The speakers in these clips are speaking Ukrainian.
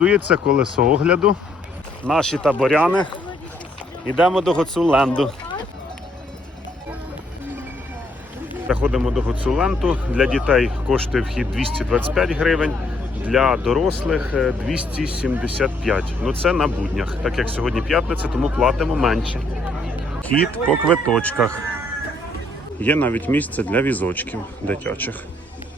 Дується колесо огляду. Наші таборяни. Йдемо до Гоцуленду. Заходимо до Гоцуленту. Для дітей коштує вхід 225 гривень, для дорослих е, 275. Ну це на буднях. Так як сьогодні п'ятниця, тому платимо менше. Хід по квиточках. Є навіть місце для візочків дитячих.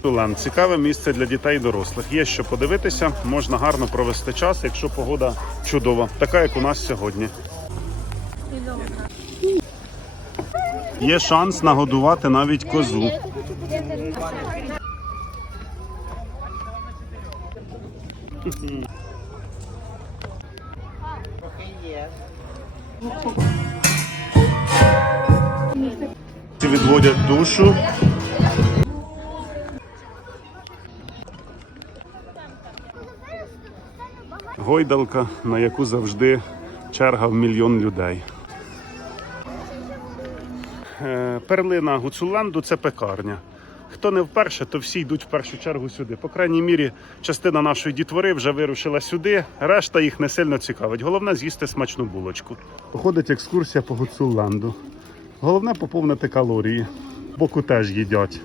Тулен цікаве місце для дітей і дорослих. Є що подивитися, можна гарно провести час, якщо погода чудова, така як у нас сьогодні. Є шанс нагодувати навіть козу. Відводять душу. Гойдалка, на яку завжди черга в мільйон людей. Е, Перлина Гуцуленду це пекарня. Хто не вперше, то всі йдуть в першу чергу сюди. По крайній мірі, частина нашої дітвори вже вирушила сюди, решта їх не сильно цікавить. Головне з'їсти смачну булочку. Походить екскурсія по Гуцуленду. Головне поповнити калорії. Боку теж їдять.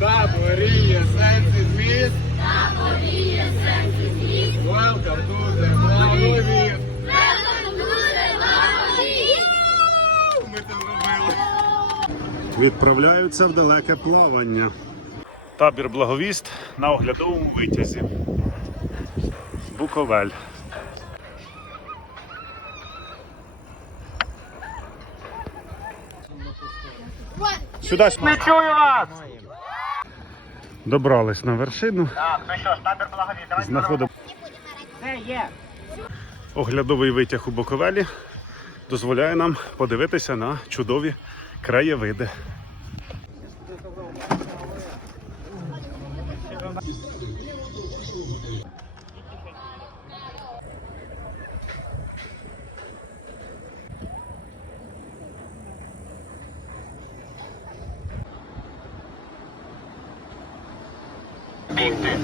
Таборіє сенсі зміст. Таборіє сенсі зміст. To the Благовіт. Ми це зробили. Відправляються в далеке плавання. Табір Благовіст на оглядовому витязі. Буковель. Сюди Не чую вас! добрались на вершину. Так, ну що ж, табір благовіт, давайте Знаходимо Це є. оглядовий витяг у Буковелі. Дозволяє нам подивитися на чудові краєвиди. Бігти.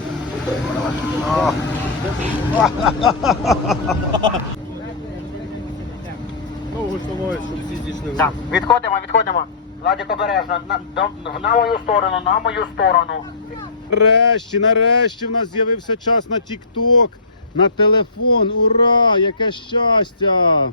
Ногу собою, щоб всі зійшли. Так, відходимо, відходимо. Владик обережно. На, до- на мою сторону, на мою сторону. Нарешті, нарешті в нас з'явився час на TikTok, на телефон. Ура! Яке щастя!